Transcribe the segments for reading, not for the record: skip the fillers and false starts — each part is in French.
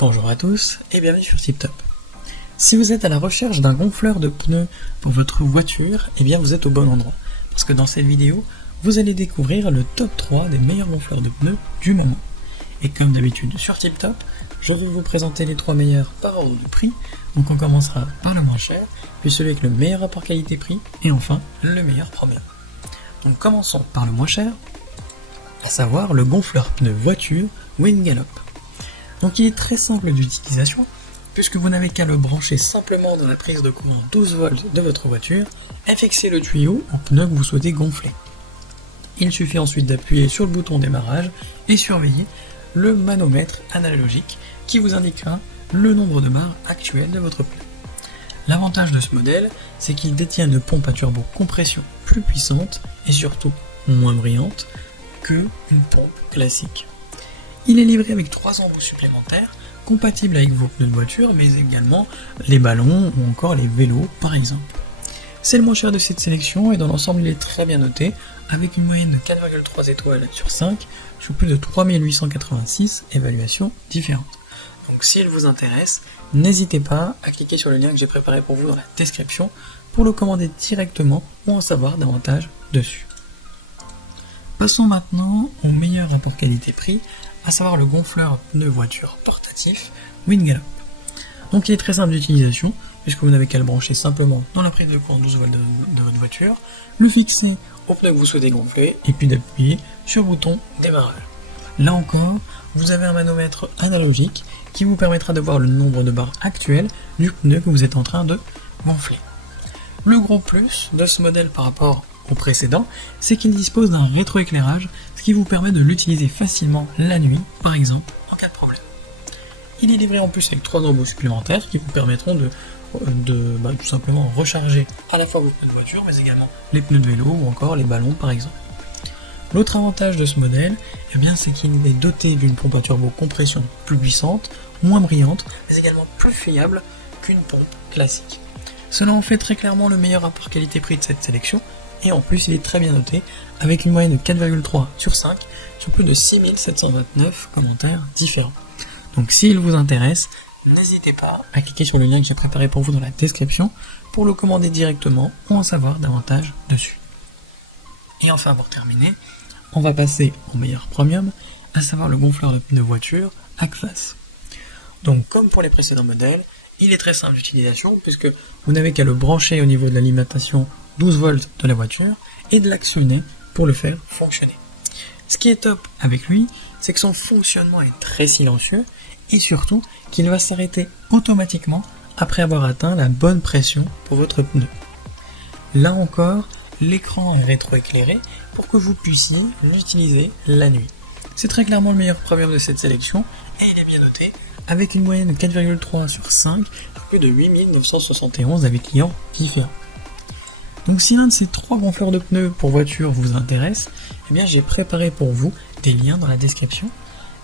Bonjour à tous et bienvenue sur TipTop. Si vous êtes à la recherche d'un gonfleur de pneus pour votre voiture, eh bien vous êtes au bon endroit. Parce que dans cette vidéo, vous allez découvrir le top 3 des meilleurs gonfleurs de pneus du moment. Et comme d'habitude sur TipTop, je vais vous présenter les 3 meilleurs par ordre de prix. Donc on commencera par le moins cher, puis celui avec le meilleur rapport qualité-prix, et enfin le meilleur premier. Donc commençons par le moins cher, à savoir le gonfleur pneu voiture Wingallop. Donc il est très simple d'utilisation, puisque vous n'avez qu'à le brancher simplement dans la prise de courant 12 volts de votre voiture et fixer le tuyau en pneu que vous souhaitez gonfler. Il suffit ensuite d'appuyer sur le bouton démarrage et surveiller le manomètre analogique qui vous indiquera le nombre de barres actuel de votre pneu. L'avantage de ce modèle, c'est qu'il détient une pompe à turbo compression plus puissante et surtout moins brillante que une pompe classique. Il est livré avec 3 embouts supplémentaires, compatibles avec vos pneus de voiture, mais également les ballons ou encore les vélos par exemple. C'est le moins cher de cette sélection et dans l'ensemble il est très bien noté, avec une moyenne de 4,3 étoiles sur 5, sur plus de 3886 évaluations différentes. Donc s'il vous intéresse, n'hésitez pas à cliquer sur le lien que j'ai préparé pour vous dans la description pour le commander directement ou en savoir davantage dessus. Passons maintenant au meilleur rapport qualité-prix, à savoir le gonfleur pneu voiture portatif Wingallop. Donc il est très simple d'utilisation, puisque vous n'avez qu'à le brancher simplement dans la prise de courant 12 volts de votre voiture, le fixer au pneu que vous souhaitez gonfler, et puis d'appuyer sur le bouton démarrage. Là encore, vous avez un manomètre analogique qui vous permettra de voir le nombre de barres actuelles du pneu que vous êtes en train de gonfler. Le gros plus de ce modèle par rapport au précédent, c'est qu'il dispose d'un rétroéclairage, ce qui vous permet de l'utiliser facilement la nuit, par exemple, en cas de problème. Il est livré en plus avec 3 embouts supplémentaires qui vous permettront de tout simplement recharger à la fois vos pneus de voiture, mais également les pneus de vélo ou encore les ballons par exemple. L'autre avantage de ce modèle, eh bien, c'est qu'il est doté d'une pompe à turbo compression plus puissante, moins brillante, mais également plus fiable qu'une pompe classique. Cela en fait très clairement le meilleur rapport qualité-prix de cette sélection, et en plus il est très bien noté, avec une moyenne de 4,3 sur 5, sur plus de 6729 commentaires différents. Donc s'il vous intéresse, n'hésitez pas à cliquer sur le lien que j'ai préparé pour vous dans la description, pour le commander directement ou en savoir davantage dessus. Et enfin pour terminer, on va passer au meilleur premium, à savoir le gonfleur de pneus voiture Agfas. Donc comme pour les précédents modèles, il est très simple d'utilisation, puisque vous n'avez qu'à le brancher au niveau de l'alimentation 12 volts de la voiture et de l'actionner pour le faire fonctionner. Ce qui est top avec lui, c'est que son fonctionnement est très silencieux et surtout qu'il va s'arrêter automatiquement après avoir atteint la bonne pression pour votre pneu. Là encore, l'écran est rétroéclairé pour que vous puissiez l'utiliser la nuit. C'est très clairement le meilleur premium de cette sélection et il est bien noté avec une moyenne de 4,3 sur 5 sur plus de 8971 avec clients différents. Donc si l'un de ces 3 gonfleurs de pneus pour voiture vous intéresse, eh bien j'ai préparé pour vous des liens dans la description.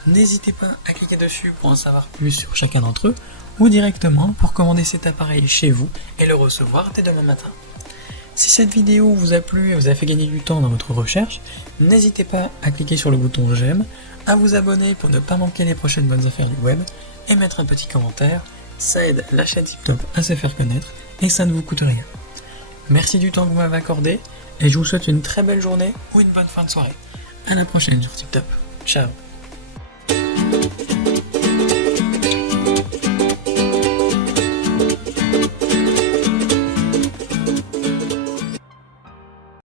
N'hésitez pas à cliquer dessus pour en savoir plus sur chacun d'entre eux, ou directement pour commander cet appareil chez vous et le recevoir dès demain matin. Si cette vidéo vous a plu et vous a fait gagner du temps dans votre recherche, n'hésitez pas à cliquer sur le bouton j'aime, à vous abonner pour ne pas manquer les prochaines bonnes affaires du web, et mettre un petit commentaire, ça aide la chaîne TipTop à se faire connaître et ça ne vous coûte rien. Merci du temps que vous m'avez accordé et je vous souhaite une très belle journée ou une bonne fin de soirée. À la prochaine sur TipTop. Ciao.